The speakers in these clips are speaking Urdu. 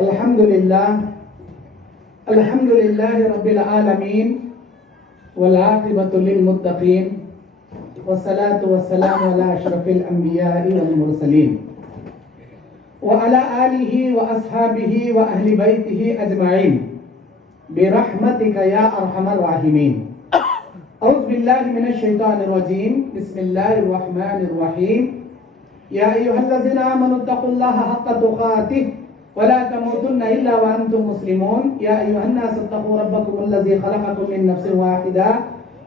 الحمد لله رب العالمين والعاقبة للمتقين والصلاة والسلام على أشرف الأنبياء والمرسلين وعلى آله وأصحابه وأهل بيته أجمعين برحمتك يا أرحم الراحمين. أعوذ بالله من الشيطان الرجيم. بسم الله الرحمن الرحيم. يا أيها الذين آمنوا اتقوا الله حق تقاته ولا تموتن إلا وأنتم مسلمون. يا أيها الناس اتقوا ربكم الذي خلقكم من نفس واحدة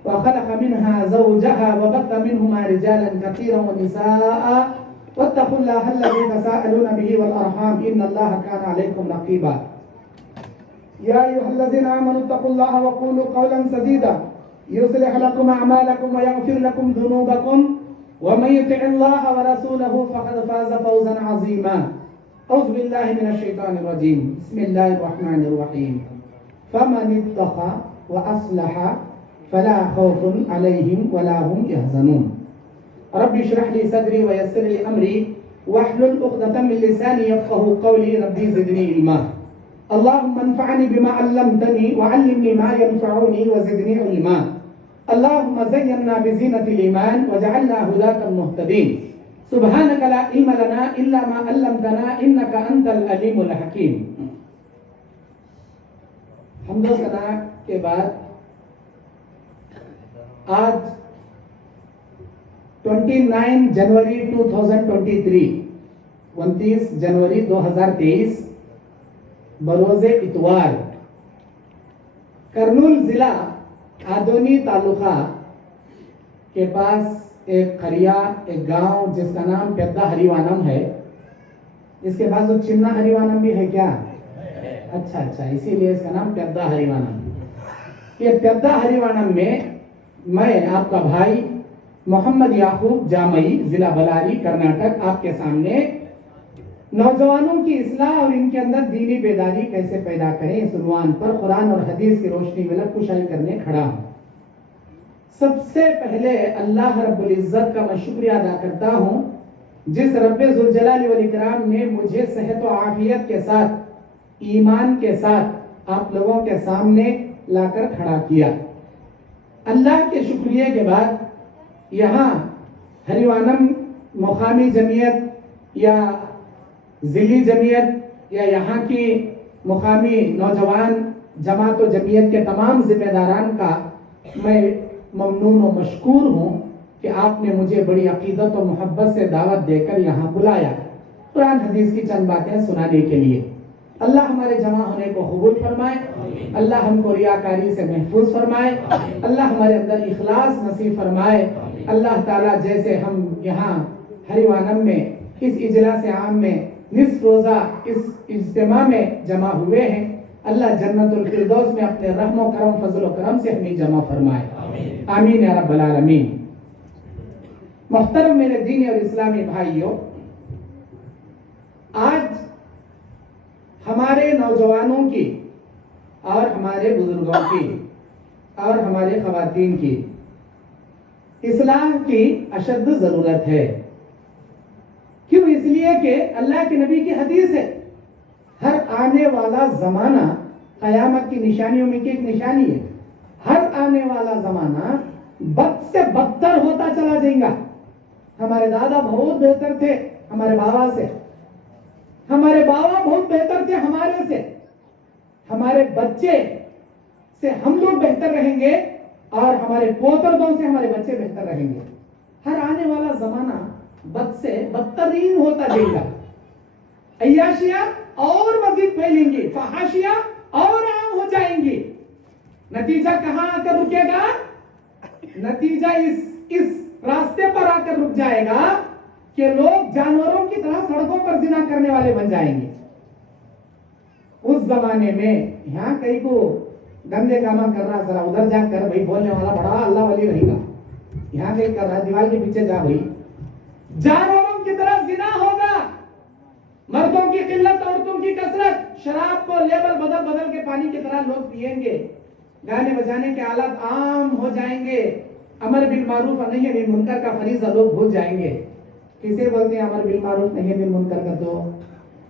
وخلق منها زوجها وبث منهما رجالا كثيرا ونساء واتقوا الله الذي تساءلون به والأرحام إن الله كان عليكم رقيبا. يا أيها الذين آمنوا اتقوا الله وقولوا قولا سديدا يصلح لكم أعمالكم ويغفر لكم ذنوبكم ومن يطع الله ورسوله فقد فاز فوزا عظيما. أعوذ بالله من الشيطان الرجيم. بسم الله الرحمن الرحيم. فمن اتقى وأصلح فلا خوف عليهم ولا هم يحزنون. رب اشرح لي صدري ويسر لي أمري واحلل عقدة من لساني يفقهوا قولي. ربي زدني علما. اللهم انفعني بما علمتني وعلمني ما ينفعني وزدني علما. اللهم زينا بزينة الإيمان وجعلنا هداة مهتدين. سبحانك لا علم لنا إلا ما علمتنا إنك أنت العليم الحكيم. حمد و ثنا کے بعد آج 29 جنوری 2023 29 جنوری 2023 بروز اتوار کرنول ضلع آدونی تعلقہ کے پاس ایک قریہ ایک گاؤں جس کا نام پیدا ہریوانم ہے. اس کے پاس چنا ہریوانم بھی ہے کیا؟ اچھا اسی لیے اس کا نام پیدا ہریوانم. یہ پیدا ہریوانم میں میں آپ کا بھائی محمد یعقوب جامعی ضلع بلاری کرناٹک آپ کے سامنے نوجوانوں کی اصلاح اور ان کے اندر دینی بیداری کیسے پیدا کریں اس عنوان پر قرآن اور حدیث کی روشنی میں لب کشائی کرنے کھڑا ہوں. سب سے پہلے اللہ رب العزت کا میں شکریہ ادا کرتا ہوں جس رب ذوالجلال والاکرام نے مجھے صحت و عافیت کے ساتھ ایمان کے ساتھ آپ لوگوں کے سامنے لا کر کھڑا کیا. اللہ کے شکریہ کے بعد یہاں ہریوانم مقامی جمعیت یا ضلعی جمعیت یا یہاں کی مقامی نوجوان جماعت و جمعیت کے تمام ذمہ داران کا میں ممنون و مشکور ہوں کہ آپ نے مجھے بڑی عقیدت و محبت سے دعوت دے کر یہاں بلایا قرآن حدیث کی چند باتیں سنانے کے لیے. اللہ ہمارے جمع ہونے کو قبول فرمائے. اللہ ہم کو ریاکاری سے محفوظ فرمائے. اللہ ہمارے اندر اخلاص نصیب فرمائے. اللہ تعالیٰ جیسے ہم یہاں ہریوانم میں اس اجلاس عام میں نصف روزہ اس اجتماع میں جمع ہوئے ہیں اللہ جنت الفردوس میں اپنے رحم و کرم فضل و کرم سے ہمیں جمع فرمائے. آمین یا رب العالمین. محترم میرے دینی اور اسلامی بھائیوں، آج ہمارے نوجوانوں کی اور ہمارے بزرگوں کی اور ہمارے خواتین کی اصلاح کی اشد ضرورت ہے. کیوں؟ اس لیے کہ اللہ کے نبی کی حدیث ہے ہر آنے والا زمانہ قیامت کی نشانیوں میں کی ایک نشانی ہے. ہر آنے والا زمانہ بد سے بدتر ہوتا چلا جائے گا. ہمارے دادا بہت بہتر تھے ہمارے بابا سے. ہمارے بابا بہت بہتر تھے ہمارے سے. ہمارے بچے سے ہم لوگ بہتر رہیں گے اور ہمارے پوتردوں سے ہمارے بچے بہتر رہیں گے. ہر آنے والا زمانہ بد سے بدترین ہوتا جائے گا. عیاشیاں اور مزید پھیلیں گی. فحاشیاں اور عام ہو جائیں گی. نتیجہ کہاں آ کر رکے گا؟ نتیجہ اس راستے پر آ کر رک جائے گا کہ لوگ جانوروں کی طرح سڑکوں پر زنا کرنے والے بن جائیں گے. اس زمانے میں یہاں کئی کو گندے کام کر رہا ذرا ادھر جا کر بھائی بولنے والا بڑا اللہ ولی رہے گا. یہاں کہیں کر رہا دیوار کے پیچھے جا بھائی. جانوروں کی طرح زنا ہوگا. مردوں کی قلت عورتوں کی کثرت. شراب کو لیبل بدل بدل کے پانی کی طرح لوگ پئیں گے. گانے بجانے کے آلات عام ہو جائیں گے. امر بالمعروف اور نہی عن المنکر کا فریضہ لوگ بھول جائیں گے. کسے بولتے ہیں امر بالمعروف نہی عن المنکر کا؟ تو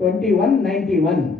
2191,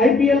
IPL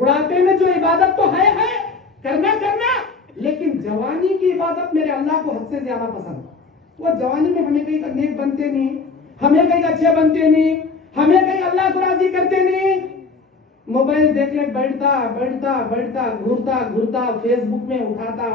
بڑھاپے میں جو عبادت تو ہے کرنا لیکن جوانی کی عبادت میرے اللہ کو حد سے زیادہ پسند. وہ جوانی میں ہمیں کہیں نیک بنتے نہیں, ہمیں کہیں اچھے بنتے نہیں, ہمیں کہیں اللہ کو راضی کرتے نہیں. موبائل دیکھ لے بیٹھتا گھورتا فیس بک میں اٹھاتا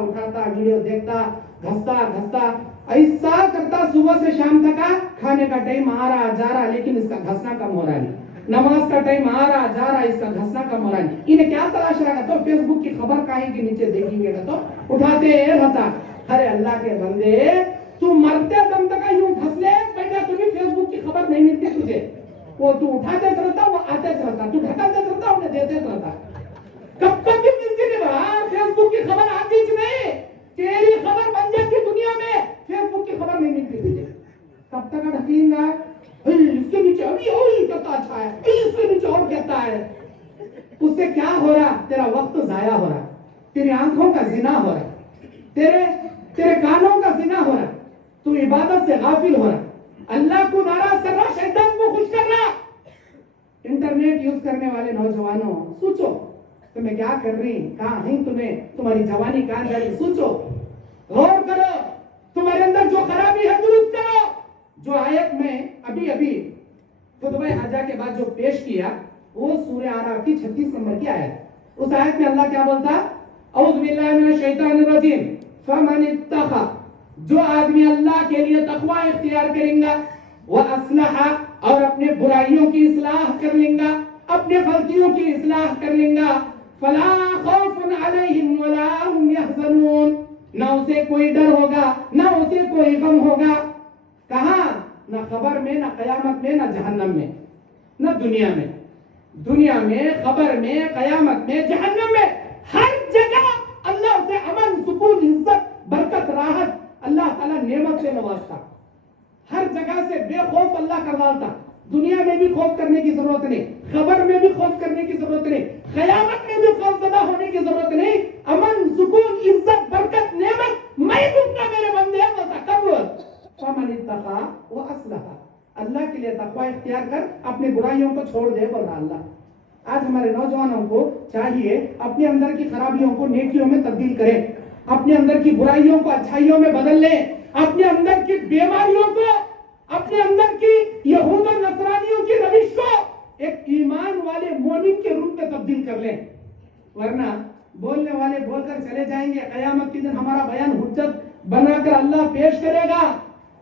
ویڈیو دیکھتا گھستا ایسا کرتا صبح سے شام تک. کھانے کا ٹائم آ رہا جا رہا لیکن اس کا گھسنا کم ہو رہا نہیں. نماز کا ٹائم آ رہا جا رہا اس کا گھسنا کم ہو رہا نہیں. انہیں کیا تلاش رہا تو فیس بک کی خبر کہیں کے نیچے دیکھیں گے تو اٹھاتے رہتا. ارے اللہ کے بندے تو مرتے دم تک یوں گھس لے بیٹھا, تمہیں فیس بک کی خبر نہیں ملتی تجھے. وہ تو اٹھاتے رہتا, وہ آتے رہتا, تو ڈھکاتے رہتا, انہیں دیتے رہتا. کب تک بھی ملتی نہیں بھائی فیس بک کی خبر آتی ہی نہیں. تیری خبر بن جاتی دنیا میں, فیس بک کی خبر نہیں ملتی تجھے. کب تک ڈھکیں گا, اس کے نیچے ابھی کتنا اچھا ہے, اس کے نیچے اور کہتا ہے. اس سے کیا ہو رہا, تیرا وقت ضائع ہو رہا, تیری آنکھوں کا زنا ہو رہا, تیرے کانوں کا زنا ہو رہا, تو عبادت سے غافل ہو رہا, اللہ کو ناراض کر رہا, شیطان کو خوش کر رہا. انٹرنیٹ یوز کرنے والے نوجوانوں سوچو تمہیں کیا کر رہی, کہاں ہیں تمہاری جوانی کہاں جا رہی. سوچو, غور کرو, تمہارے اندر جو خرابی ہے درست کرو. جو آیت میں ابھی خطبہ حاجہ کے بعد جو پیش کیا وہ سورہ اعراف کی 36 نمبر کی آیت. اس آیت میں اللہ کیا بولتا, اعوذ باللہ من الشیطان الرجیم فمن اتقى, جو آدمی اللہ کے لیے تقوی اختیار کریں گا, وَأَصْلَحَ, اور اپنے برائیوں کی اصلاح کر لیں گا, اپنے غلطیوں کی اصلاح کر لیں گا, فَلَا خَوْفٌ عَلَيْهِمْ وَلَا هُمْ يَحْزَنُونَ, نہ اسے کوئی ڈر ہوگا نہ اسے کوئی غم ہوگا. کہاں, نہ خبر میں, نہ قیامت میں, نہ جہنم میں, نہ دنیا میں. دنیا میں, خبر میں, قیامت میں, جہنم میں, ہر جگہ اللہ سے امن, سکون, عزت, برکت, راحت اللہ تعالیٰ نعمت سے نوازتا. ہر جگہ سے بے خوف اللہ کروالتا. دنیا میں بھی خوف کرنے کی ضرورت نہیں, خبر میں بھی خوف کرنے کی ضرورت نہیں, قیامت میں بھی خوف زدہ ہونے کی ضرورت نہیں. امن, سکون, عزت, برکت, نعمت میں دوں گا میرے بندے. کب, فمن اتقى واصلح, اللہ کے لیے تقوی اختیار کر, اپنی برائیوں کو چھوڑ دے, بول رہا اللہ. آج ہمارے نوجوانوں کو چاہیے اپنے اندر کی خرابیوں کو نیکیوں میں تبدیل کریں, اپنے اندر کی برائیوں کو اچھائیوں میں بدل لیں, اپنے اندر کی بیماریوں کو, اپنے اندر کی یہود و نصرانیوں کی روش کو ایک ایمان والے مومن کے روپ میں تبدیل کر لیں. ورنہ بولنے والے بول کر چلے جائیں گے, قیامت کے دن ہمارا بیان حجت بنا کر اللہ پیش کرے گا.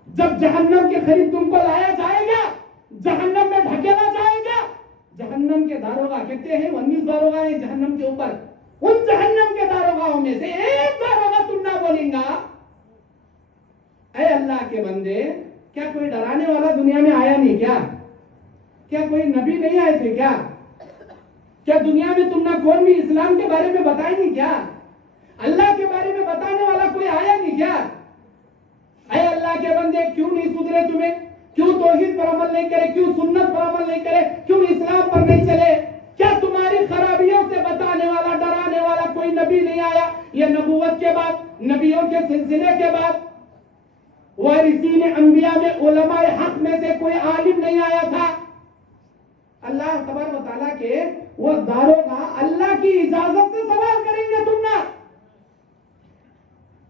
جب جہنم کے قریب تم کو لایا جائے گا, جہنم میں ڈھکیلا جائے گا, جہنم کے داروغہ کہتے ہیں 19 داروغہ ہیں جہنم کے اوپر, ان جہنم کے داروغاؤں میں سے ایک داروغہ تم نہ بولیں گا, اے اللہ کے بندے کیا کوئی ڈرانے والا دنیا میں آیا نہیں کیا, کیا کوئی نبی نہیں آئے تھے کیا, کیا دنیا میں تم نہ کون بھی اسلام کے بارے میں بتائی نہیں کیا, اللہ کے بارے میں بتانے والا کوئی آیا نہیں کیا. اے اللہ کے بندے کیوں نہیں سدھرے تمہیں, کیوں توحید پر عمل نہیں کرے, کیوں سنت پر عمل نہیں کرے, کیوں اسلام پر نہیں چلے. کیا تمہاری خرابیوں سے بتانے والا, ڈرانے والا کوئی نبی نہیں آیا. یہ نبوت کے بعد, نبیوں کے سلسلے کے بعد وارثین انبیاء میں علماء حق میں سے کوئی عالم نہیں آیا تھا. اللہ تبارک و تعالیٰ کے وہ داروغہ اللہ کی اجازت سے سوال کریں گے تم نہ,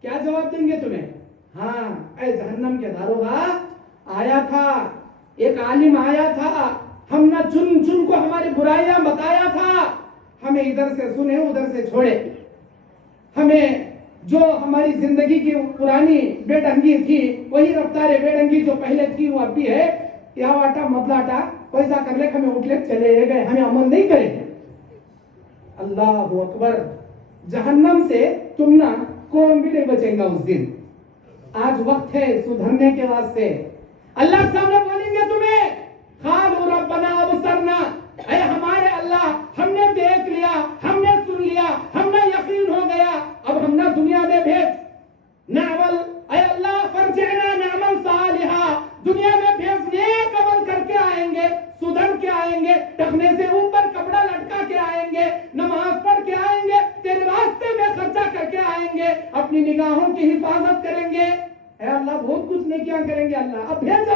کیا جواب دیں گے تمہیں؟ ہاں اے جہنم کے داروغہ آیا تھا, ایک عالم آیا تھا, ہم نہ چن چن کو ہماری برائیاں بتایا تھا, ہمیں ادھر سے سنے ادھر سے چھوڑے, ہمیں جو ہماری زندگی کی پرانی بے ڈھنگی تھی وہی رفتار بے ڈھنگی جو پہلے تھی وہ اب بھی ہے, یا واٹا مبلاٹا پیسہ کر لے, ہمیں اٹھ لے چلے گئے, ہمیں عمل نہیں کرے. اللہ اکبر, جہنم سے تم نہ کون بھی نہیں بچیں گا اس دن. آج وقت ہے سدھرنے کے واسطے. اللہ سامنے بولیں گے تمہیں, قالوا ربنا ابصرنا, اے ہمارے اللہ ہم نے دیکھ لیا, ہم نے سن لیا, ہم نے یقین ہو گیا, اب ہم نہ دنیا میں بھیج نعمل, اے اللہ فرجعنا نعمل صالحا, دنیا میں بھیج نیک عمل کر کے آئیں گے, سدھر کے آئیں گے, ٹکنے سے اوپر کپڑا لٹکا کے آئیں گے, نماز پڑھ کے آئیں گے, تیرے راستے میں خرچہ کر کے آئیں گے, اپنی نگاہوں کی حفاظت کریں گے. اے اللہ بہت کچھ نہیں کیا کریں گے, اللہ اب بھیج.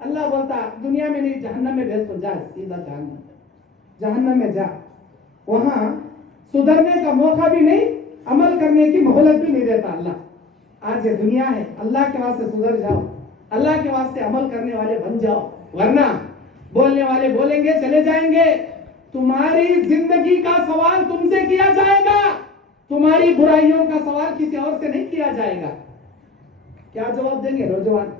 اللہ بولتا دنیا میں نہیں, جہنم میں بھیج, تو جا سیدھا جہنم میں جا. وہاں سدھرنے کا موقع بھی نہیں, عمل کرنے کی مہلت بھی نہیں دیتا اللہ. آج یہ دنیا ہے, اللہ کے واسطے سدھر جاؤ, اللہ کے واسطے عمل کرنے والے بن جاؤ, ورنہ بولنے والے بولیں گے, چلے جائیں گے. تمہاری زندگی کا سوال تم سے کیا جائے گا, تمہاری برائیوں کا سوال کسی اور سے نہیں کیا جائے گا. کیا جواب دیں گے نوجوان؟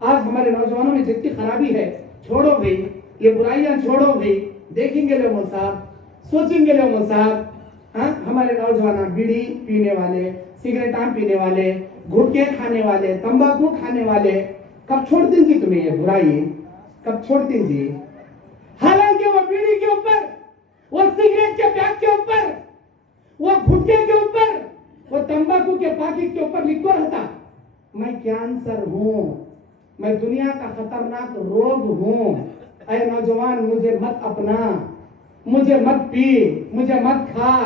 آج ہمارے نوجوانوں میں جتنی خرابی ہے, چھوڑو گئی, یہ برائیاں چھوڑو گئی. دیکھیں گے لوگوں صاحب, سوچیں گے لوگوں صاحب, ہاں ہمارے نوجوان بیڑی پینے والے, سگریٹاں پینے والے, گٹکے کھانے والے, تمباکو کھانے والے, کب چھوڑتی تھی تمہیں یہ برائی؟ کب چھوڑتی تھی؟ حالانکہ وہ بیڑی کے اوپر, وہ سگریٹ کے پیک کے اوپر, وہ گٹکے کے اوپر, وہ تمباکو کے پاکٹ کے اوپر لکھا رہتا, میں کینسر ہوں, میں دنیا کا خطرناک روگ ہوں. اے نوجوان, مجھے مت اپنا, مجھے مت پی, مجھے مت کھا.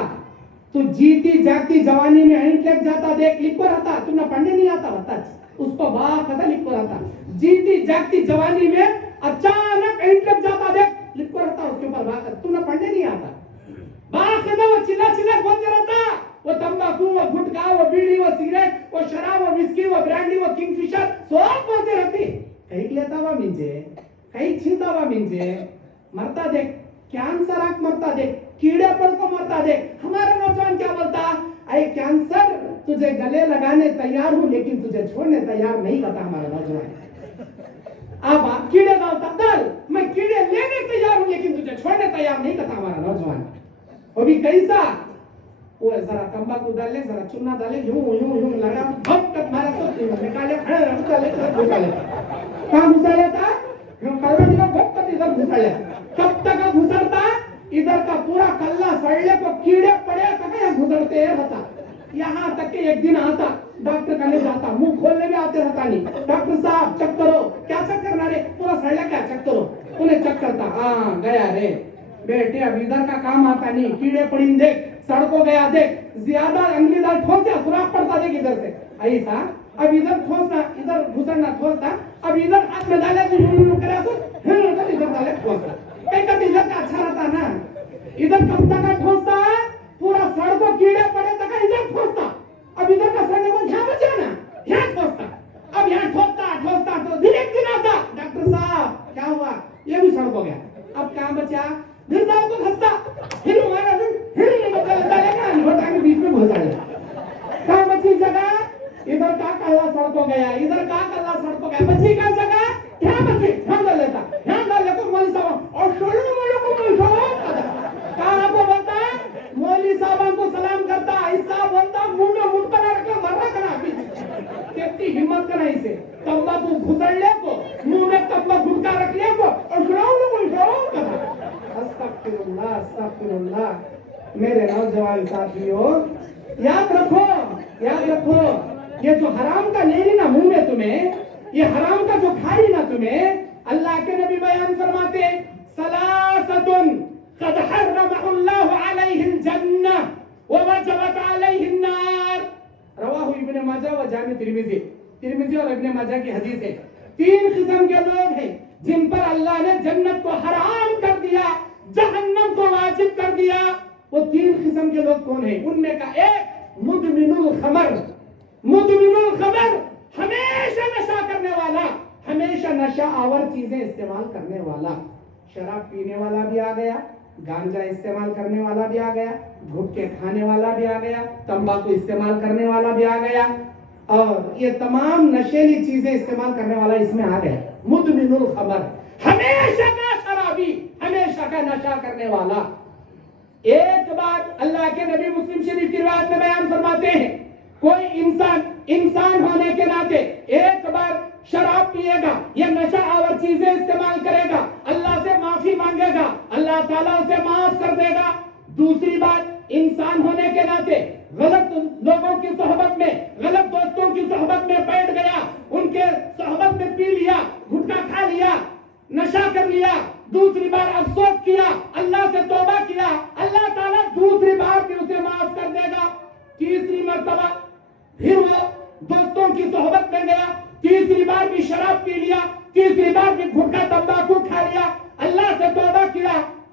تو جیتی جاگتی جوانی میں اینٹ لگ جاتا دیکھ, لکھا رہتا, تم نے پڑھنے نہیں آتا ہوتا, اس کو باقاعدہ لکھا رہتا. جیتی جاگتی جوانی میں اچانک اینٹ لگ جاتا دیکھ, لکھا رہتا اس کے اوپر باقاعدہ, تم نے پڑھنے نہیں آتا. باقاعدہ وہ چلا چلا بولتے رہتا, وہ تمباکو, وہ گٹکا, وہ بیڑی, وہ سگریٹ, وہ شراب, وہ وسکی, وہ برانڈی, وہ کنگ فشر, سب بولتے رہتی. کہیں لیتا ہوا منجے, کہیں چھینتا ہوا منجے, مرتا دیکھ, کینسر آنکھ مرتا دیکھ, کیڑے پر کو مرتا دیکھ. ہمارا نوجوان کیا بولتا, اے کینسر تجھے گلے لگانے تیار ہوں لیکن تجھے چھوڑنے تیار نہیں کرتا ہمارا نوجوان. اب آپ کیڑے ڈالتا دل, میں کیڑے لینے تیار ہوں لیکن تجھے چھوڑنے تیار نہیں کرتا ہمارا نوجوان. وہ بھی کیسا, وہ ذرا تمباکو ڈالے, ذرا چنا ڈالے, یوں یوں یوں لگا, بھپ تک مارا سو نکالے, نکالے, کہاں گھسا لیتا, یوں کلہ دیا بھپ تک ادھر گھسا لیا. کب تک گھسرتا, ادھر کا پورا کلہ سڑنے کو کیڑے پڑے تک یہ گھسرتے رہتا. یہاں تک کہ ایک دن آتا, ڈاکٹر کہنے جاتا, منہ کھولنے میں آتے رہتا نہیں, ڈاکٹر صاحب چیک کرو. کیا چیک کرنا رے, پورا سڑیا کیا چیک کرو, انہیں چیک کرتا, ہاں گیا رے بیٹے, اب ادھر کا کام آتا نہیں, کیڑے پڑیں دیکھ, سڑکوں گیا دیکھ, زیادہ انگلی دار ٹھوسیا, سوراخ پڑتا دیکھ ادھر سے, ایسا اب ادھر ٹھوسنا, ادھر گھسرنا ٹھوسنا, اب ادھر ہاتھ میں ڈالے تو یوں کرے تو ادھر ڈالے ٹھوسنا. کہیں کبھی ادھر کا اچھا رہتا نا, ادھر کب تک ٹھوستا, پورا سڑکوں کیڑے پڑے تک ادھر ٹھوستا. اب ادھر کا سڑنے کو یہاں بچا نا, یہاں ٹھوستا, اب یہاں ٹھوستا ٹھوستا تو پھر ایک دن آتا, ڈاکٹر صاحب کیا ہوا, یہ بھی سڑک ہو گیا. اب کہاں بچا, پھر صاحب کو گھستا, پھر ہمارا بیچ میں گھسا لیا. کہاں بچی جگہ, ادھر کا کلا سڑک ہو گیا, ادھر کا کلا سڑک ہو گیا, بچی کا جگہ کیا بچی, یہاں ڈال لیتا, یہاں ڈال لیتا. مولوی صاحب اور شروع مولوی کو کہاں کو بولتا ہے, مولوی صاحب کو سلام کرتا, ایسا بولتا, منہ میں منہ پر رکھا مرا کرا, کتنی ہمت کرا اسے, تمباکو گھسڑ لے کو, منہ میں تمباکو گٹکا رکھ لے کو, اور شروع کرا. استغفر اللہ, استغفر اللہ. میرے نوجوان ساتھیوں, یاد رکھو, یاد رکھو, یہ جو حرام کا لے لی نا منہ میں تمہیں, یہ حرام کا جو کھائی نا تمہیں, اللہ کے نبی بیان فرماتے, ثلاثۃ قد حرمہ اللہ علیہ الجنہ ووجبت علیہ النار. رواہ ابن ماجہ و جامع ترمذی, ترمذی اور ابن ماجہ کی حدیث ہے. 3 قسم کے لوگ ہیں جن پر اللہ نے جنت کو حرام کر دیا, جہنم کو واجب کر دیا. وہ 3 قسم کے لوگ کون ہیں؟ ان میں کا ایک مدمن الخمر, مدمن الخمر, ہمیشہ نشہ کرنے والا, ہمیشہ نشہ آور چیزیں استعمال کرنے والا. شراب پینے والا بھی آ گیا, گانجا استعمال کرنے والا بھی آ گیا, گٹکے کھانے والا بھی آ گیا, تمباکو استعمال کرنے والا بھی آ گیا, اور یہ تمام نشیلی چیزیں استعمال کرنے والا اس میں آ گیا. مدمن الخمر, ہمیشہ کا شرابی, ہمیشہ کا نشہ کرنے والا. ایک بات اللہ کے نبی مسلم شریف کی روایت میں بیان فرماتے ہیں, کوئی انسان ہونے کے ناطے ایک بار شراب پیے گا یا نشہ آور چیزیں استعمال کرے گا, اللہ سے معافی مانگے گا, اللہ تعالیٰ اسے معاف کر دے گا. دوسری بات, انسان ہونے کے ناطے غلط لوگوں کی صحبت میں, غلط دوستوں کی صحبت میں بیٹھ گیا, ان کے صحبت میں پی لیا, گٹکا کھا لیا, نشہ کر لیا, دوسری بار افسوس کیا, اللہ سے توبہ کیا, اللہ تعالیٰ دوسری بار بھی اسے معاف کر دے گا. تیسری مرتبہ پھر وہ دوستوں کی صحبت میں گیا, تیسری بار بھی شراب پی لیا, تیسری بار بھی گٹکا تمباکو کھا لیا, اللہ سے توبہ کیا,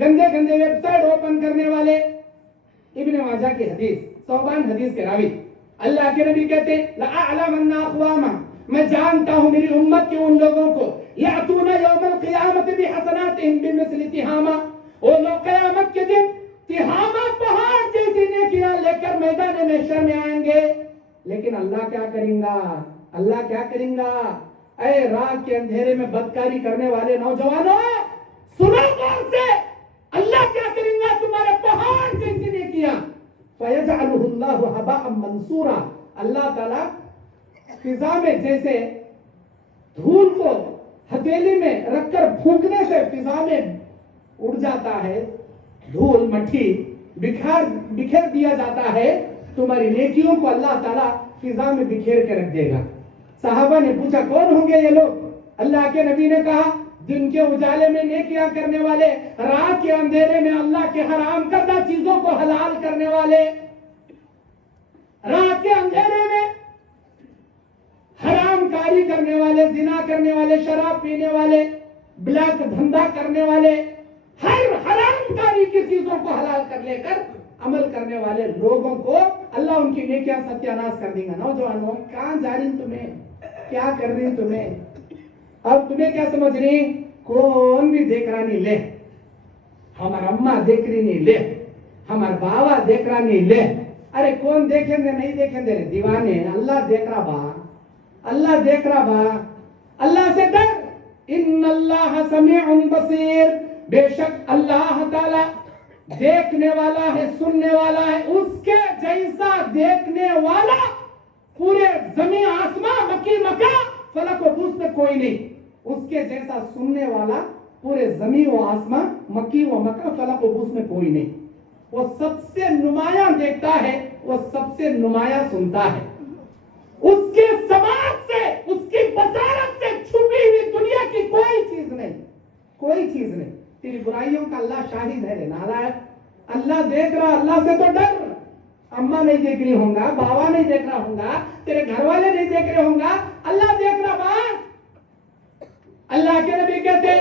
گندے گندے ویب سائٹ اوپن کرنے والے. ابن ماجہ کی حدیث، صوبان حدیث کے راوی، اللہ کے نبی کہتے ہیں لَأَعْلَمَنَّ أَقْوَامًا، میں جانتا ہوں میری امت کے ان لوگوں کو یَأْتُونَ يَوْمَ الْقِيَامَةِ بِحَسَنَاتِهِمْ بِمِثْلِ تِہَامَةٍ، وہ لوگ قیامت کے دن تہامہ پہاڑ جیسی نیکیاں لے کر میدان محشر میں آئیں گے. لیکن اللہ کیا کریں گا؟ اللہ کیا کریں گا؟ اے رات کے اندھیرے میں بدکاری کرنے والے نوجوانوں سنو غور سے، اللہ کیا کریں گا؟ تمہارے پہاڑ جیسی نیکیاں فَيَجْعَلُهُ اللَّهُ هَبَاءً مَنْثُورًا، اللہ تعالیٰ فضا میں جیسے دھول کو ہتھیلی میں رکھ کر پھونکنے سے فضا میں اڑ جاتا ہے، دھول مٹی بکھیر دیا جاتا ہے، تمہاری نیکیوں کو اللہ تعالیٰ فضا میں بکھیر کے رکھ دے گا. صحابہ نے پوچھا کون ہوں گے یہ لوگ؟ اللہ کے نبی نے کہا دن کے اجالے میں نیکیاں کرنے والے، رات کے اندھیرے میں اللہ کے حرام کردہ چیزوں کو حلال کرنے والے. رات کے اندھیرے میں حرام کاری کرنے والے، زنا کرنے والے، شراب پینے والے، بلیک دھندا کرنے والے، ہر حرام کاری کی چیزوں کو حلال کر لے کر عمل کرنے والے لوگوں کو اللہ ان کی نیکیاں ستیہ ناش کر دیں گا. نوجوانوں کہاں جا رہی تمہیں؟ کیا کر رہی تمہیں؟ اب تمہیں کیا سمجھ رہی؟ کون بھی دیکھ رہا نہیں لے، ہمارا اماں دیکھ رہی نہیں لے، ہمارا بابا دیکھ رہا نہیں لے. ارے کون دیکھیں گے نہیں دیکھیں گے دیوانے، اللہ دیکھ رہا با، اللہ دیکھ رہا با. اللہ سے ڈر، ان اللہ سمیع بصیر، بے شک اللہ تعالی دیکھنے والا ہے، سننے والا ہے. اس کے جیسا دیکھنے والا پورے زمین آسمان مکی مکہ فلک و بوس میں کوئی نہیں. اس کے جیسا سننے والا پورے زمین و آسمان مکی و مکہ فلک و بوس میں کوئی نہیں. وہ سب سے نمایاں دیکھتا ہے، وہ سب سے نمایاں سنتا ہے. اس کے سماعت سے، اس کی بصارت سے چھپی ہوئی دنیا کی کوئی چیز نہیں، کوئی چیز نہیں. تیری برائیوں کا اللہ شاہد ہے نالائق. اللہ دیکھ رہا، اللہ سے تو ڈر. اماں نہیں دیکھ رہی ہوں گا، بابا نہیں دیکھ رہا ہوں گا، تیرے گھر والے نہیں دیکھ رہے ہوں گا، اللہ دیکھ رہا با. اللہ کے نبی کہتے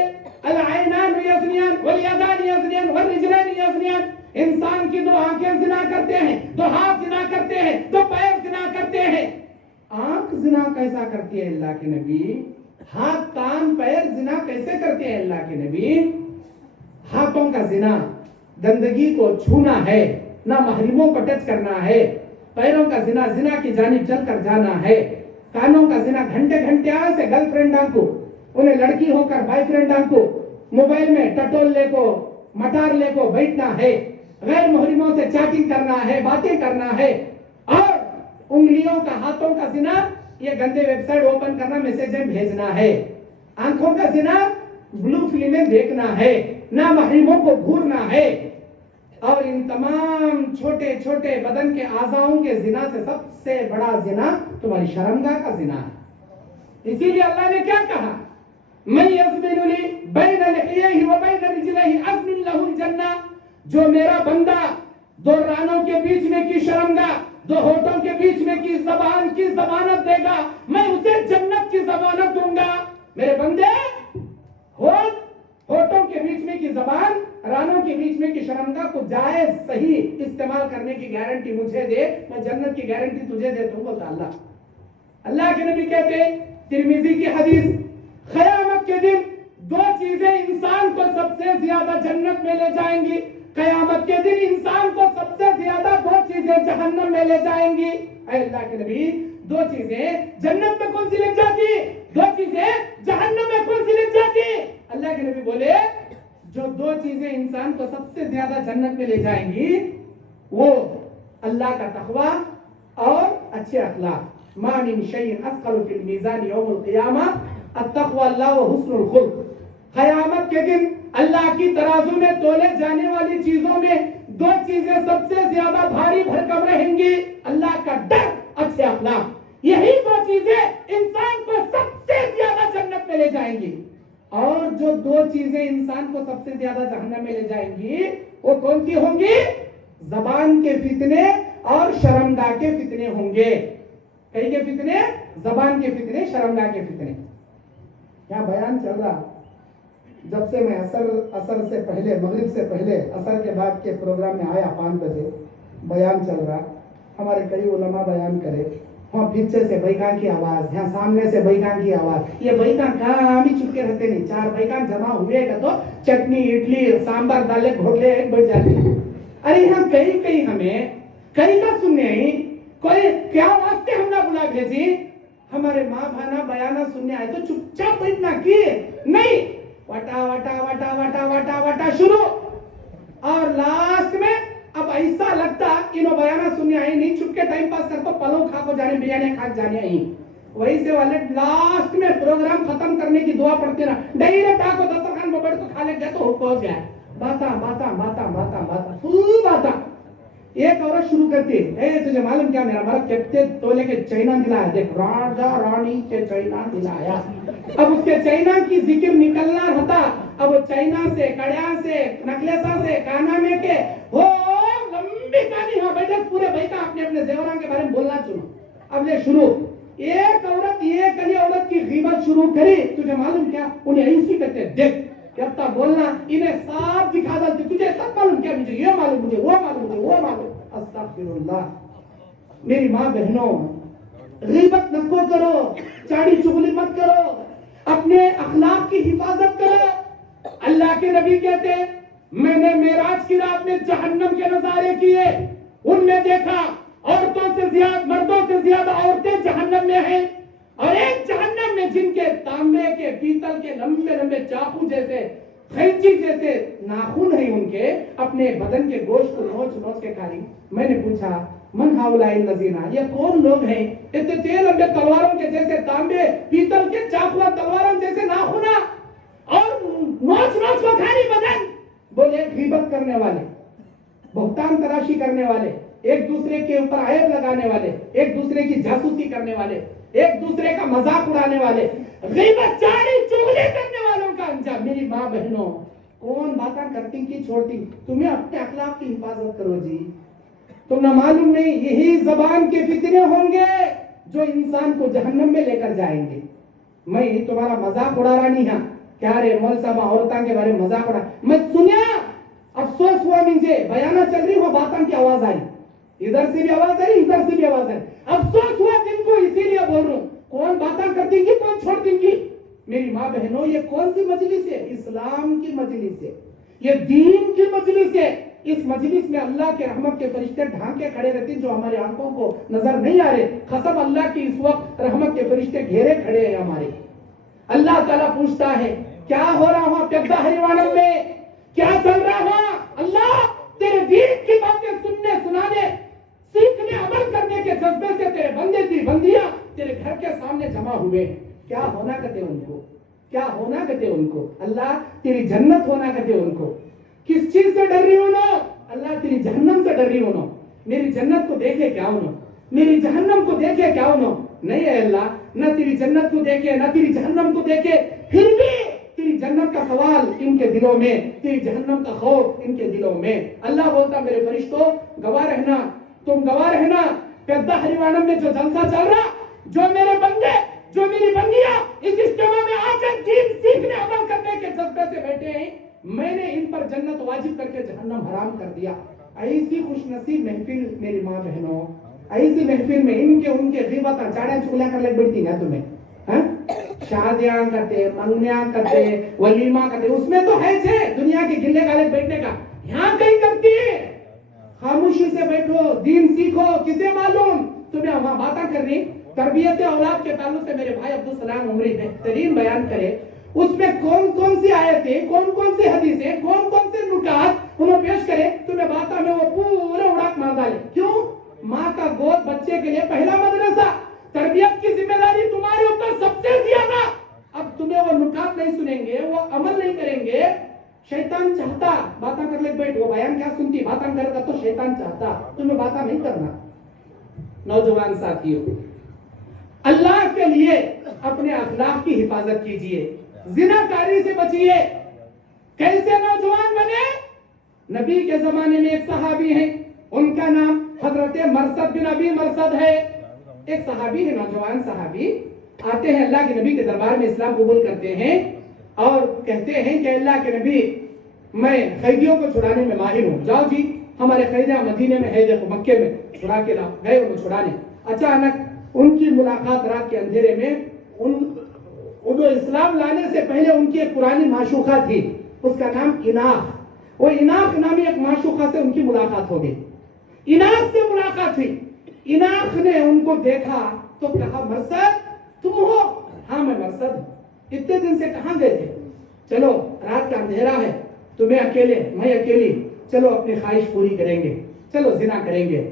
العینان یزنیان والیدان یزنیان والرجلان یزنیان، انسان کی دو آنکھیں زنا کرتے ہیں، دو ہاتھ زنا کرتے ہیں، دو پیر زنا کرتے ہیں. آنکھ زنا کیسا کرتی ہے اللہ کے نبی؟ ہاتھ کان پیر زنا کیسے کرتے ہیں اللہ کے نبی؟ ہاتھوں کا زنا گندگی کو چھونا ہے، نہ محرموں کو ٹچ کرنا ہے. پیروں کا زنا زنا کی جانب چل کر جانا ہے. کانوں کا زنا گھنٹے گھنٹے سے گرل فرینڈاں کو، انہیں لڑکی ہو کر بھائی فرینڈاں کو موبائل میں ٹٹول لے کو مٹار لے کو بیٹھنا ہے، غیر محرموں سے چیٹنگ کرنا ہے، باتیں کرنا ہے. اور انگلیوں کا، ہاتھوں کا زنا یہ گندے ویب سائٹ اوپن کرنا، میسیجیں بھیجنا ہے. آنکھوں کا زنا بلو فلمیں دیکھنا ہے، نہ محرموں کو گھورنا ہے. اور ان تمام چھوٹے چھوٹے بدن کے اعضاؤں کے زنا سے سب سے بڑا زنا تمہاری شرمگاہ کا زنا ہے. اسی لیے اللہ نے کیا کہا؟ من یزمن لی بین لحیہ و بین رجلہ اذن لہ الجنہ، جو میرا بندہ دو رانوں کے بیچ میں کی شرمگاہ، دو ہونٹوں کے بیچ میں کی زبان کی ضمانت دے گا، میں اسے جنت کی ضمانت دوں گا. میرے بندے ہونٹوں کے بیچ میں کی زبان، رانوں کے بیچ میں کی شرمگاہ کو جائز صحیح استعمال کرنے کی گارنٹی مجھے دے، میں جنت کی گارنٹی تجھے دیتا ہوں، بولتا اللہ. اللہ کے نبی کہتے ہیں ترمذی کی حدیث، قیامت کے دن دو چیزیں انسان کو سب سے زیادہ جنت میں لے جائیں گی. قیامت کے دن انسان کو سب سے زیادہ دو چیزیں جہنم میں لے جائیں گی. اے اللہ کے نبی، دو چیزیں جنت میں کون سی لے جاتی؟ دو چیزیں جہنم میں کون سی لے جاتی؟ اللہ کے نبی بولے جو دو چیزیں انسان کو سب سے زیادہ جنت میں لے جائیں گی وہ اللہ کا تقوی اور اچھے اخلاق. ما من شيء اثقل في الميزان يوم القيامه التقوى الله وحسن الخلق. قیامت کے دن اللہ کی ترازو میں تولے جانے والی چیزوں میں دو چیزیں سب سے زیادہ بھاری بھرکم رہیں گی، اللہ کا ڈر، اچھے اخلاق. یہی دو چیزیں انسان کو سب سے زیادہ جنت میں لے جائیں گی. اور جو دو چیزیں انسان کو سب سے زیادہ جہنم میں لے جائیں گی وہ کون سی ہوں گی؟ زبان کے فتنے اور شرمگاہ کے فتنے ہوں گے. کئی کے فتنے؟ زبان کے فتنے، شرمگاہ کے فتنے. کیا بیان چل رہا؟ جب سے میں اثر سے پہلے، مغرب سے پہلے اثر کے بعد کے پروگرام میں آیا 5 بجے بیان چل رہا، ہمارے کئی علماء بیان کرے، وہاں پیچھے سے بیکان کی آواز، یہاں سامنے سے بیکان کی آواز، یہ بیکان کہاں بھی چھپ کے رہتے نہیں، 4 بیکان جمع ہوئے گا تو چٹنی اڈلی سامبر دالے گھوٹلے ایک بج جاتے ہیں۔ ارے یہاں کئی ہمیں کئی کا سننے آئی، کوئی کیا واسطے ہم نہ بلا گئے جی، ہمارے ماں بھانا بیانہ سننے آئے تو چپ چاپ بیٹھنا کیے نہیں، وٹا وٹا وٹا وٹا وٹا وٹا شروع، اور لاسٹ میں اب ایسا لگتا انہوں بیانہ سننے آئے نہیں، چھپ کے ٹائم پاس کرتا پلو کھا کو جانے بریانی کھا جانے آئی، وہی سے والے لاسٹ میں پروگرام ختم کرنے کی دعا پڑھتے رہا، ڈائریکٹ آ کو دسترخوان میں بیٹھ کو کھا لے گیا تو پہنچ گیا، باتا خوب باتا۔ ایک عورت شروع کرتی ہے، اے تجھے معلوم کیا میرا مرد کتنے تولے کے چائنا دلایا، دیکھ راجا رانی کے چائنا دلایا، اب اس کے چائنا کی ذکر نکلنا ہوتا، اب چائنا سے کڑیا سے نکلیسا سے کانا میں کے ہو لمبی کہانی، ہاں بیٹھے پورے بیٹا اپنے اپنے زیوران کے بارے میں بولنا چنو، اب لے شروع، ایک عورت ایک علی عورت کی غیبت شروع کری، تجھے معلوم کیا انہیں ایسی کہتے ہیں، دیکھ جب تک بولنا انہیں صاف دکھا دلتے، تجھے سب معلوم کیا، مجھے یہ معلوم، مجھے وہ معلوم، مجھے وہ معلوم، استغفراللہ۔ میری ماں بہنوں، غیبت نہ کرو، چاڑی چغلی مت کرو، اپنے اخلاق کی حفاظت کرو۔ اللہ کے نبی کہتے ہیں میں نے معراج کی رات میں جہنم کے نظارے کیے، ان میں دیکھا عورتوں سے زیادہ مردوں سے زیادہ عورتیں جہنم میں ہیں، اور ایک جہنم میں جن کے تانبے کے پیتل کے لمبے لمبے چاقو جیسے خینچی جیسے ناخن ہیں، ان کے اپنے بدن کے گوشت کو نوچ نوچ کے کھا رہی۔ میں نے پوچھا من ہؤلاء الذین، یہ کون لوگ ہیں اتنے لمبے تلواروں کے جیسے تانبے پیتل کے چاقو تلواروں جیسے ناخنا اور نوچ نوچ کو کھا رہی بدن؟ بولے غیبت کرنے والے، بہتان تراشی کرنے والے، ایک دوسرے کے اوپر عیب لگانے والے، ایک دوسرے کی جاسوسی کرنے والے، ایک دوسرے کا مذاق اڑانے والے، غیبت چاڑی چغلی کرنے والوں کا انجام۔ میری ماں بہنوں، کون باتیں کرتی کی چھوڑتی، تمہیں اپنے اخلاق کی حفاظت کرو جی، تم نہ معلوم نہیں یہی زبان کے فتنے ہوں گے جو انسان کو جہنم میں لے کر جائیں گے۔ میں تمہارا مذاق اڑا رہا نہیں ہاں، کیا رے مول صاحب عورتوں کے بارے میں مذاق اڑا، میں سنیا افسوس ہوا مجھے، بیانہ چل رہی وہ باتوں کی آواز آئی، ادھر سے بھی آواز آئی ادھر سے بھی آواز آئی، افسوس ہوا جن کو، اسی لیے بول رہا ہوں کون باتیں کر دیں گی کون چھوڑ دیں گی۔ میری ماں بہنوں، یہ کون سی مجلس ہے؟ اسلام کی مجلس ہے، یہ دین کی مجلس ہے۔ اس مجلس میں اللہ کے رحمت کے فرشتے ڈھانکے کھڑے رہتے ہیں جو ہماری آنکھوں کو نظر نہیں آ رہے، قسم اللہ کی اس وقت رحمت کے فرشتے گھیرے کھڑے ہیں ہمارے۔ اللہ تعالیٰ پوچھتا ہے کیا ہو رہا ہوا پیدا ہریوانم میں، کیا چل رہا ہوا؟ اللہ تیرے دین کی باتیں سننے سنانے سیکھنے عمل کرنے کے جذبے سے تیرے بندے تیری بندیاں تیرے گھر کے سامنے جمع ہوئے، کیا ہونا کہتے ان کو، کیا ہونا کہتے ان کو؟ اللہ تیری جنت ہونا کہتے ان کو۔ کس چیز سے ڈر رہی ہو؟ اللہ تیری جہنم سے ڈر رہی ہو، میری جنت کو دیکھے کیا انہوں، میری جہنم کو دیکھے کیا انہوں؟ نہیں ہے اللہ، نہ تیری جنت کو دیکھے نہ تیری جہنم کو دیکھے، پھر بھی تیری جنت کا سوال ان کے دلوں میں، تیری جہنم کا خوف ان کے دلوں میں۔ اللہ بولتا میرے فرشتوں گواہ رہنا، تم گواہ رہنا، پیدا ہریوانم میں جو جلسہ چل رہا، جو میرے بندے جو میری بندیاں اس اجتماع میں آ کر دین سیکھنے عمل کرنے کے جذبے سے بیٹھے ہیں، میں نے ان پر جنت واجب کر کے جہنم حرام کر دیا۔ ایسی خوش نصیب محفل میری ماں بہنوں، ایسی محفل میں ان کے غیبت چاڑیاں چغلیاں کر لے بڑھتی نا تمہیں، ہاں شادیاں کرتے منگنیاں کرتے ولیمہ کرتے، اس میں تو ہے چھے دنیا کے گلے گالے بیٹھنے کا، یہاں کہیں کرتی ہے؟ خاموشی سے بیٹھو، دین سیکھو، کسے معلوم تمہیں وہاں باتیں کر رہی۔ تربیت اولاد کے تعلق سے میرے بھائی عبدالسلام عمری بہترین بیان کرے، اس میں کون کون سی آیتیں، کون کون سی حدیثیں، کون کون سے نکات انہوں پیش کرے، تمہیں باتوں میں وہ پورے اڑاک مار ڈالے۔ کیوں؟ ماں کا گود بچے کے لیے پہلا مدرسہ، تربیت کی ذمہ داری تمہارے اوپر سب سے زیادہ۔ اب تمہیں وہ نکات نہیں سنیں گے، وہ عمل نہیں کریں گے، شیطان چاہتا باتیں کر لے بیٹھ، وہ بیان کیا سنتی باتیں کرتا تو شیطان چاہتا تمہیں باتیں نہیں کرنا۔ نوجوان ساتھیوں، اللہ کے لیے اپنے اخلاق کی حفاظت کیجئے، زناکاری سے بچیے۔ کیسے نوجوان بنے؟ نبی کے زمانے میں ایک صحابی ہیں، ان کا نام حضرت مرثد بن ابی مرثد ہے۔ ایک صحابی ہے، نوجوان صحابی، آتے ہیں اللہ کے نبی کے دربار میں، اسلام قبول کرتے ہیں، اور کہتے ہیں کہ اللہ کے نبی میں قیدیوں کو چھڑانے میں ماہر ہوں، جاؤ جی ہمارے قیدیاں مدینے میں ہے، دیکھو مکے میں چھڑا کے لاؤ، گئے انہیں چھڑانے۔ اچانک ان کی ملاقات رات کے اندھیرے میں ان اسلام لانے سے پہلے ان کی ایک پرانی معشوقہ تھی، اس کا نام اناق، وہ اناق نامی ایک معشوقہ سے ان کی ملاقات ہو گئی، اناق سے ملاقات ہوئی۔ اناق نے ان کو دیکھا تو کہا مرثد تم ہو؟ ہاں میں مرثد ہوں، اتنے دن سے کہاں گئے تھے؟ چلو رات کا اندھیرا ہے، تمہیں اکیلے میں اکیلی، چلو اپنی خواہش پوری کریں گے، چلو زنا کریں گے۔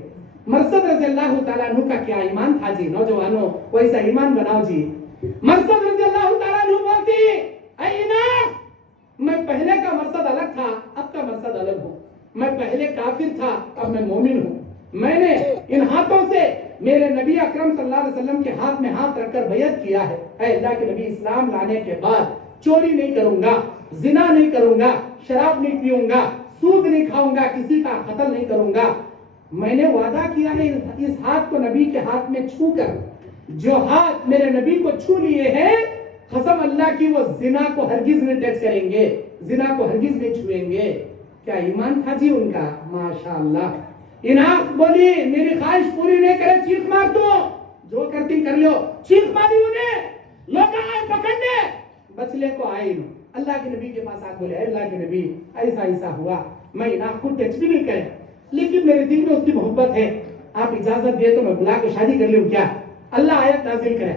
مرثد رضی اللہ تعالیٰ عنہ کا کیا ایمان تھا جی، نوجوانوں ویسا ایمان بناؤ جی۔ مرثد رضی اللہ تعالیٰ عنہ بولتی اے اناق، میں پہلے کا مرثد الگ تھا، اب کا مرثد الگ ہوں، میں پہلے کافر تھا اب میں مومن ہوں، میں نے ان ہاتھوں سے میرے نبی اکرم صلی اللہ علیہ وسلم کے ہاتھ میں ہاتھ رکھ کر بیعت کیا ہے، اے اللہ کے نبی اسلام لانے کے بعد چوری نہیں کروں گا، زنا نہیں کروں گا، شراب نہیں پیوں گا، سود نہیں کھاؤں گا، کسی کا قتل نہیں کروں گا۔ میں نے وعدہ کیا ہے اس ہاتھ کو نبی کے ہاتھ میں چھو کر، جو ہاتھ میرے نبی کو چھو لیے ہیں قسم اللہ کی وہ زنا کو ہرگز نہیں ٹچ کریں گے، زنا کو ہرگز نہیں چھوئیں گے۔ کیا ایمان تھا جی ان کا، ماشاءاللہ۔ اناق بولی میری خواہش پوری نہیں کرے چیخ مار دو، جو کرتی کر لو، چیخ ماری انہیں، لوگ آئے پکڑنے، بچلے کو آئے انہوں، اللہ کے نبی کے پاس آ بولے اے اللہ کے نبی ایسا ایسا ہوا، میں اناق کو ٹچ بھی نہیں کرے لیکن میرے دل میں اس کی محبت ہے، آپ اجازت دے تو میں بلا کے شادی کر لوں کیا؟ اللہ آیت نازل کرے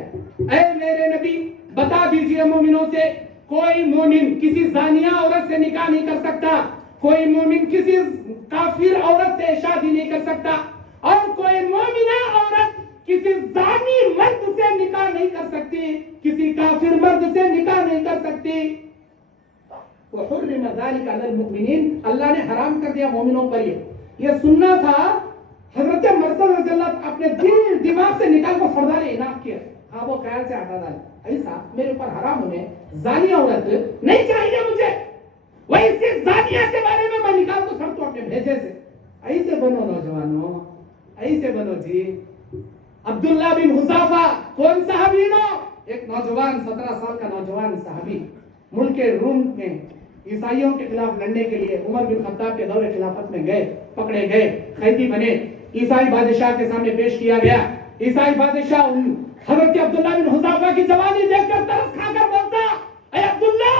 اے میرے نبی بتا دیجئے مومنوں سے، کوئی مومن کسی زانیہ عورت سے نکاح نہیں کر سکتا، کوئی مومن کسی کافر عورت سے شادی نہیں کر سکتا، اور کوئی مومنہ عورت کسی زانی مرد سے نکاح نہیں کر سکتی، کسی کافر مرد سے نکاح نہیں کر سکتی۔ وَحُرِّمَ ذَلِكَ عَلَى الْمُؤْمِنِينَ، اللہ نے حرام کر دیا مومنوں پر یہ سننا تھا۔ حضرت مرثد رضی اللہ اپنے دماغ سے نکال کو سردار اناق کیا، ہاں وہ خیال سے ہٹا ڈالے ایسا میرے اوپر حرام ہونے، زانیہ عورت نہیں چاہیے مجھے، ویسے زانیہ کے بارے میں میں نکال کو سر تو اپنے بھیجے سے۔ ایسے بنو نوجوانوں، ایسے بنو جی۔ عبداللہ بن حذافہ کون صحابی نو؟ ایک نوجوان 17 سال کا نوجوان صحابی، ملک روم میں عیسائیوں کے خلاف لڑنے کے لیے عمر بن خطاب کے دور خلافت میں گئے، پکڑے گئے، قیدی بنے، عیسائی بادشاہ کے سامنے پیش کیا گیا۔ عیسائی بادشاہ حضرت عبداللہ بن حذافہ کی جوانی دیکھ کر ترس کھا کر بولتا اے عبداللہ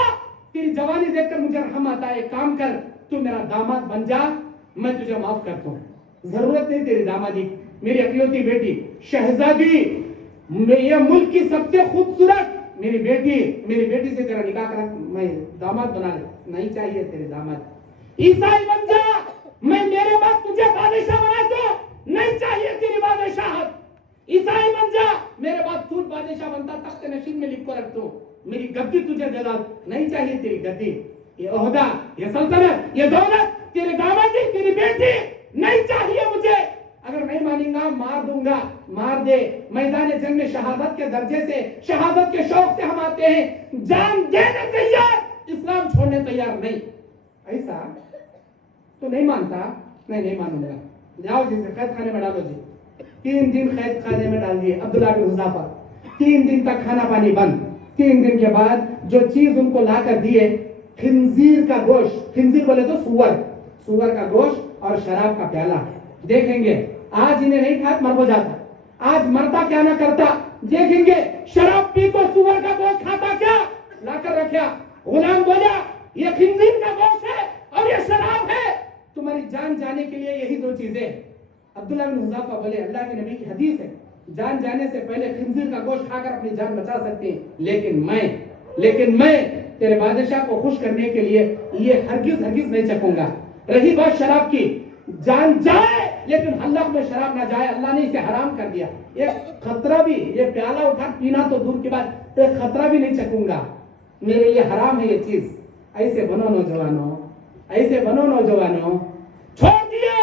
تیری جوانی دیکھ کر مجھے رحم آتا ہے، ایک کام کر تو میرا داماد بن جا، میں تجھے معاف کرتا ہوں، ضرورت نہیں تیری دامادی، میری اکلوتی بیٹی شہزادی، یہ ملک کی سب سے خوبصورت میری بیٹی سے تیرا نکاح کرا، میں داماد بنا لے، نہیں چاہیے تیرے داماد، عیسائی بن جا، میں میرے بعد تجھے بادشاہ بنا دو، نہیں چاہیے تیری بادشاہت، عیسائی بن جا، میرے بعد خود بادشاہ بنتا، تخت نشین میں لکھ کر رکھ دو، میری گدی تجھے دے دا، نہیں چاہیے تیری گدی، یہ عہدہ، یہ سلطنت، یہ دولت، تیری دامادی، تیری بیٹی نہیں چاہیے مجھے، اگر نہیں مانیں گا مار دوں گا، مار دے، میدان جنگ میں شہادت کے درجے سے، شہادت کے شوق سے ہم آتے ہیں، جان دینے تیار، اسلام چھوڑنے تیار نہیں۔ ایسا تو نہیں مانتا، نہیں مانوں گا، جاؤ جی سے قید خانے میں ڈالو جی۔ 3 دن قید خانے میں ڈال دیے عبداللہ بن حذافہ، 3 دن تک کھانا پانی بند۔ 3 دن کے بعد جو چیز ان کو لا کر دیے، خنزیر کا گوشت، خنزیر بولے تو سور کا گوشت اور شراب کا پیالہ، دیکھیں گے آج انہیں نہیں کھات مر ہو جاتا، آج مرتا کیا نہ کرتا، دیکھیں گے شراب پی کو سور کا گوشت کھاتا کیا، لا کر رکھا، غلام بولا یہ خنزیر کا گوشت ہے اور یہ شراب ہے، تمہاری جان جانے کے لیے یہی 2 چیزیں۔ عبداللہ بن حذافہ بولے اللہ کے نبی کی حدیث ہے، جان جانے سے پہلے خنزیر کا گوشت کھا کر اپنی جان بچا سکتے ہیں، لیکن میں تیرے بادشاہ کو خوش کرنے کے لیے یہ ہرگز نہیں چکوں گا۔ رہی بات شراب کی، جان جائے لیکن حلق میں شراب نہ جائے، اللہ نے اسے حرام کر دیا، ایک خطرہ بھی، یہ پیالہ اٹھا پینا تو دور کی بات، ایک خطرہ بھی نہیں چکوں گا، میرے لیے حرام ہے یہ چیز۔ ایسے بنو نوجوانوں، چھوڑ دیے،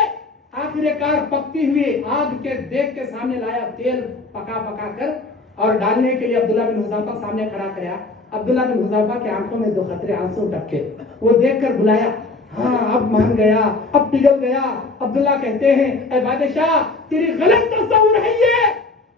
آخر کار پکتی ہوئی آگ کے دیکھ کے سامنے لایا، تیل پکا کر اور ڈالنے کے لیے عبداللہ بن حذافہ سامنے کھڑا کریا۔ عبداللہ بن حذافہ کے آنکھوں میں 2 قطرے آنسو ٹپکے، وہ دیکھ کر بلایا، ہاں اب مان گیا، اب پگھل گیا۔ عبداللہ کہتے ہیں اے بادشاہ تیری غلط تصور ہے، یہ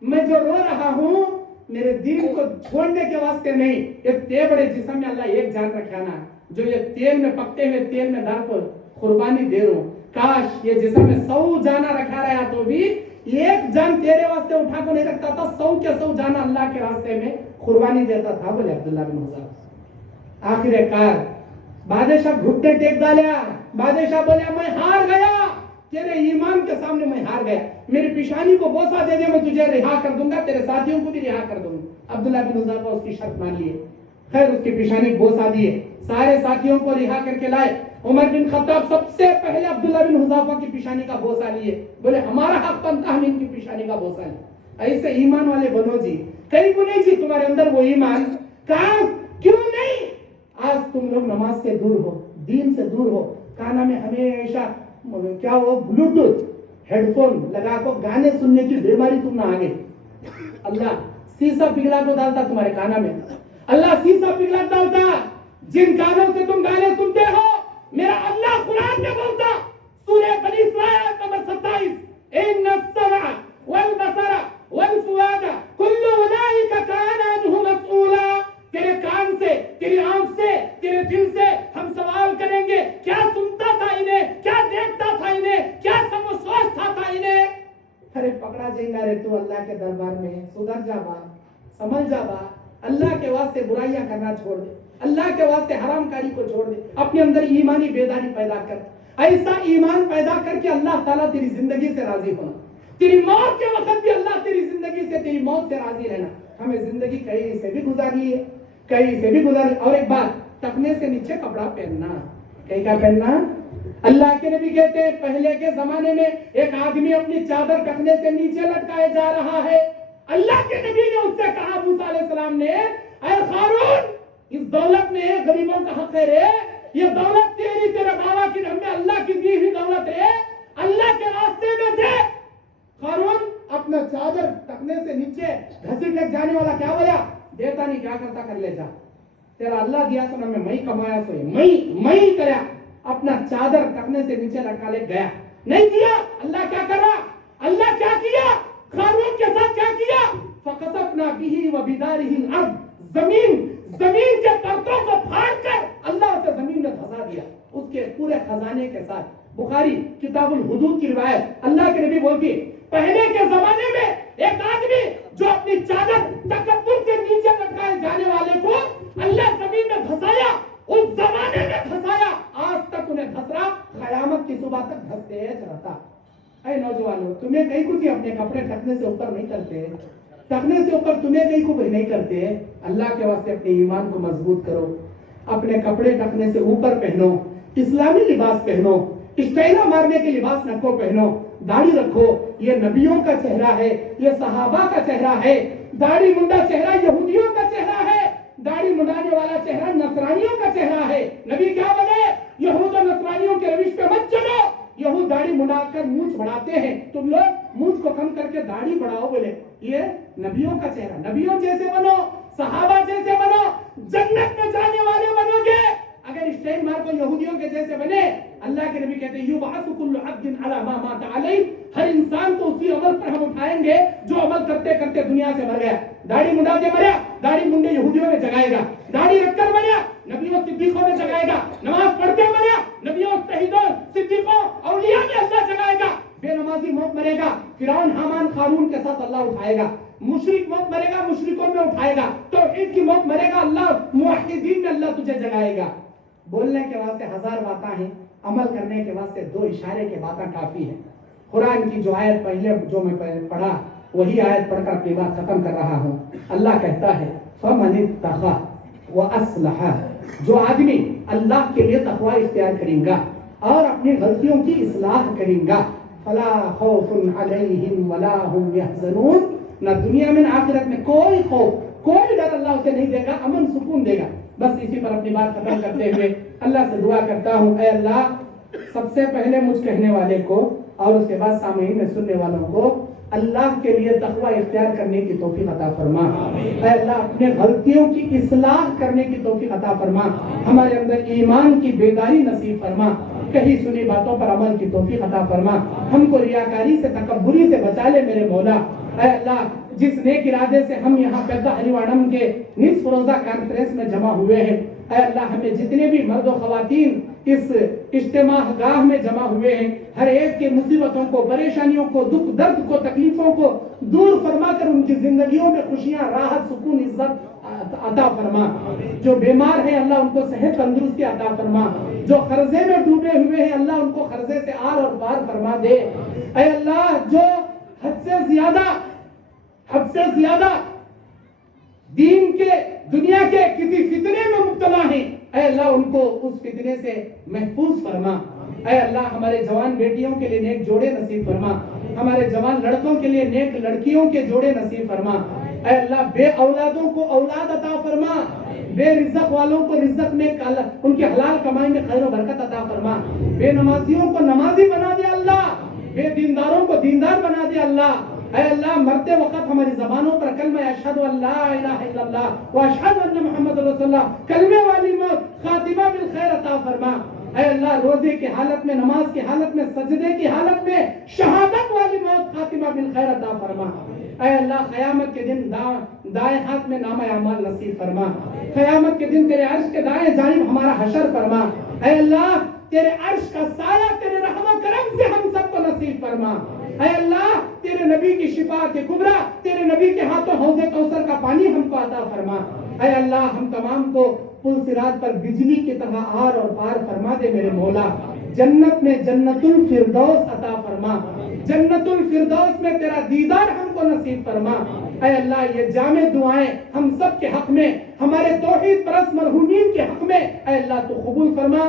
میں جو رو رہا ہوں میرے دین کو چھوڑنے کے واسطے نہیں. اتنے بڑے جسم میں اللہ ایک جان رکھا نا, جو یہ تیل میں پکتے ہوئے تیل میں ڈال کر قربانی دے رہا ہوں. کاش یہ جسم میں 100 جانا رکھا رہا تو بھی ایک جان تیرے واسطے اٹھا کو نہیں رکھتا تھا, 100 کے 100 جانا اللہ کے راستے میں قربانی دیتا تھا. بولے عبداللہ بن حذافہ. آخر کار بادشاہ گھٹنے ٹیک ڈالیا. بادشاہ بولے میں ہار گیا, تیرے ایمان کے سامنے میں ہار گیا. میری پیشانی کو بوسہ دے دے, میں تجھے رہا کر دوں گا, تیرے ساتھیوں کو بھی رہا کر دوں گا. عبداللہ بن حذافہ اس کی شرط مان لیے. خیر اس کی پیشانی بوسہ دیے, سارے ساتھیوں کو رہا کر کے لائے. عمر بن خطاب سب سے پہلے عبداللہ بن حذافہ کی پیشانی کا بوسہ لیے. بولے ہمارا حق بنتا, ہم ان کی پیشانی کا بوسہ لیں. ایسے ایمان والے بنو جی. کہیں کو نہیں جی تمہارے اندر وہ ایمان, کہاں کیوں نہیں؟ آج تم لوگ نماز سے دور ہو, دین سے دور ہو, کانا میں ہمیشہ کیا وہ بلوٹوتھ ہیڈ فون لگا کو گانے سننے کی بیماری تم نہ آگے. اللہ سیسا پگھلا کو ڈالتا تمہارے کانا میں, اللہ سیسا پگھلا ڈالتا. جن کانوں سے تم گانے سنتے ہو, میرا اللہ قرآن میں بولتا سورہ بنی اسرائیل نمبر 27, ان السمع والبصر والفؤاد کل اولئک کان عنہ مسئولا. تیرے کان سے, تیری آنکھ سے, تیرے دل سے ہم سوال کریں گے, کیا سنتا تھا انہیں, کیا دیکھتا تھا انہیں, کیا سب سوچتا تھا انہیں. ارے پکڑا جائیں گا رے تو اللہ کے دربار میں. سدھر جا با, سمجھ جا با. اللہ کے واسطے برائیاں کرنا چھوڑ دے, اللہ کے واسطے حرام کاری کو چھوڑ دے, اپنے اندر ایمانی بیداری پیدا کر. ایسا ایمان پیدا کر کے اللہ تعالیٰ تیری زندگی سے راضی ہونا. تیری موت کے وقت بھی اللہ تیری زندگی سے, تیری موت سے راضی رہنا. ہمیں زندگی کہیں سے بھی گزاری ہے, کہیں سے بھی گزاری. اور ایک بات, ٹکنے سے نیچے کپڑا پہننا, کہیں کا پہننا. اللہ کے نبی کہتے ہیں پہلے کے زمانے میں ایک آدمی اپنی چادر ٹکنے سے نیچے لٹکائے جا رہا ہے. اللہ کے نبی نے اس سے کہا, موسیٰ علیہ السلام نے, اے قارون اس دولت میں غریبوں کا حق ہے رے, یہ دولت تیری, تیرے بابا کی, ہمیں اللہ کی دی ہوئی دولت ہے, اللہ کے راستے میں دے. قارون اپنا چادر ٹکنے سے نیچے گھسیٹ لے جانے والا کیا بولا, دیتا نہیں, کیا کرتا کر لے جا, تیرا اللہ دیا سو میں کمایا سو میں کریا. اپنا چادر ٹکنے سے نیچے لٹکا لے گیا, نہیں دیا. اللہ کیا کر رہا, اللہ کیا کیا قارون کے ساتھ, کیا کیا, فَخَسَفْنَا بِهِ وَبِدَارِهِ الْأَرْضِ, زمین کے پرتوں کو پھاڑ کر اللہ اسے زمین میں دھسا دیا, اس کے پورے خزانے کے ساتھ. بخاری کتاب الحدود کی روایت, اللہ کے نبی بولتی پہلے کے زمانے میں ایک آدمی جو اپنی چادر تکبر سے نیچے لٹکائے جانے والے کو اللہ زمین میں دھسایا, اس زمانے میں دھسایا, آج تک انہیں دھس رہا, قیامت کی صبح تک دھستے رہتا. اے نوجوانوں, تمہیں کہیں کچھ اپنے کپڑے ٹکنے سے اوپر نہیں کرتے, ٹکنے سے اوپر تمہیں کہیں کو نہیں کرتے. اللہ کے واسطے اپنے ایمان کو مضبوط کرو, اپنے کپڑے ٹکنے سے اوپر پہنو, اسلامی لباس پہنو, اسٹائلہ مارنے کے لباس نہ کو پہنو, داڑھی رکھو. یہ نبیوں کا چہرہ ہے, یہ صحابہ کا چہرہ ہے. داڑھی منڈا چہرہ یہودیوں کا چہرہ ہے, داڑھی منڈانے والا چہرہ نصرانیوں کا چہرہ ہے. نبی کیا بولے, یہود و نصرانیوں کے روش پہ مت چلو. یہود داڑھی منڈا کر مونچھ بڑھاتے ہیں, تم لوگ مونچھ کو کم کر کے داڑھی بڑھاؤ. بولے یہ نبیوں کا چہرہ, نبیوں جیسے بنو, صحابہ جیسے بنو, جنت میں جانے والے بنو گے. اگر اسٹائل مار کو یہودیوں کے جیسے بنے, اللہ کے نبی کہتے ہیں یبعث کل عبد علی ما مات علیہ, ہر انسان کو اسی عمل پر ہم اٹھائیں گے جو عمل کرتے کرتے دنیا سے مر گیا. داڑھی منڈا کے مریا, داڑھی منڈے یہودیوں میں جگائے گا. داڑھی رکھ کر مریا, نبیوں صدیقوں میں جگائے گا. نماز پڑھتے مریا, نبیوں شہیدوں صدیقوں اولیاء میں اللہ جگائے گا. بے نمازی موت مرے گا, فرعون حامان قارون کے ساتھ اللہ اٹھائے گا. مشرک موت مرے گا, مشرکوں میں اٹھائے گا. توحید کی موت مرے گا, اللہ موحدین میں اللہ تجھے جگائے گا. بولنے کے واسطے 1000 باتیں ہیں, عمل کرنے کے واسطے 2 اشارے کے باتیں کافی ہیں. قرآن کی جو آیت پہلے جو میں پڑھا وہی آیت پڑھ کر اپنی بات ختم کر رہا ہوں. اللہ کہتا ہے فَمَنِ اتَّقَىٰ وَأَصْلَحَ, جو آدمی اللہ کے لیے تقوی اختیار کریں گا اور اپنی غلطیوں کی اصلاح کریں گا, فَلَا خَوْفٌ عَلَيْهِمْ وَلَا هُمْ يَحْزَنُونَ, نہ دنیا میں نہ آخرت میں کوئی خوف, کوئی ڈر اللہ اسے نہیں دے گا, امن سکون دے گا. بس اسی پر اپنی بات ختم کرتے ہوئے اللہ سے دعا کرتا ہوں, اے اللہ سب سے پہلے مجھ کہنے والے کو اور اس کے بعد سامعین میں سننے والوں کو اللہ کے لیے تقوی اختیار کرنے کی توفیق عطا فرما. اے اللہ اپنے غلطیوں کی اصلاح کرنے کی توفیق عطا فرما. ہمارے اندر ایمان کی بیداری نصیب فرما. کہیں سنی باتوں پر عمل کی توفیق عطا فرما. ہم کو ریاکاری سے, تکبری سے بچا لے میرے مولا. اے اللہ جس نیک ارادے سے ہم یہاں پیدا ہریوانم کے نصف روزہ کانفرنس میں جمع ہوئے ہیں، اے اللہ ہمیں جتنے بھی مرد و خواتین اس اجتماع گاہ میں جمع ہوئے ہیں، ہر ایک کے مصیبتوں کو، پریشانیوں کو، دکھ درد کو، تکلیفوں کو دور فرما کر ان کی زندگیوں میں خوشیاں، راحت، سکون، عزت عطا فرما۔ جو بیمار ہیں اللہ ان کو صحت تندرستی عطا فرما، جو قرضے میں ڈوبے ہوئے ہیں اللہ ان کو قرضے سے آر اور پار فرما دے۔ اے اللہ جو حد سے زیادہ دین کے، دنیا کے کسی فتنے میں مبتلا ہیں، اے اللہ ان کو اس فتنے سے محفوظ فرما۔ اے اللہ ہمارے جوان بیٹیوں کے لیے نیک جوڑے نصیب فرما، ہمارے جوان لڑکوں کے لیے نیک لڑکیوں کے جوڑے نصیب فرما۔ اے اللہ بے اولادوں کو اولاد عطا فرما، بے رزق والوں کو رزق میں ان کے حلال کمائی میں خیر و برکت عطا فرما، بے نمازیوں کو نمازی بنا دے اللہ، بے دینداروں کو دیندار بنا دے اللہ۔ اے اللہ مرتے وقت ہماری زبانوں پر کلمہ اشہد ان لا الہ الا اللہ و اشہد ان محمد رسول اللہ، کلمے والی موت، خاتمہ بالخیر عطا فرما۔ اے اللہ روزے کی حالت میں، نماز کی حالت میں، سجدے کی حالت میں شہادت والی موت، خاتمہ بالخیر عطا فرما۔ اے اللہ قیامت کے دن دائیں ہاتھ میں نامہ اعمال نصیب فرما، قیامت کے دن تیرے عرش کے دائیں جانب ہمارا حشر فرما۔ اے اللہ تیرے عرش کا سایہ تیرے رحم و کرم سے ہم سب کو نصیب فرما۔ اے اللہ تیرے نبی کی شفاعت کبریٰ، تیرے نبی کے ہاتھوں حوض کوثر کا پانی ہم کو عطا فرما۔ اے اللہ ہم تمام کو پل صراط پر بجلی کی طرح آر اور پار فرما دے میرے مولا۔ جنت میں جنت الفردوس عطا فرما، جنت الفردوس میں تیرا دیدار ہم کو نصیب فرما۔ اے اللہ یہ جامع دعائیں ہم سب کے حق میں، ہمارے توحید پرست مرحومین کے حق میں اے اللہ تو قبول فرما۔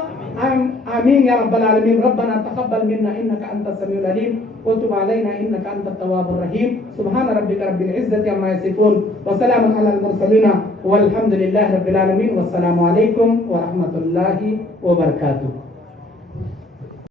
آمین یا رب العالمین۔ ربنا تقبل منا انك انت السميع العليم وتب علينا انك انت التواب الرحيم۔ سبحان ربك رب العزة عما يصفون وسلام على المرسلين والحمد لله رب العالمين، والسلام علیکم ورحمۃ اللہ وبرکاتہ۔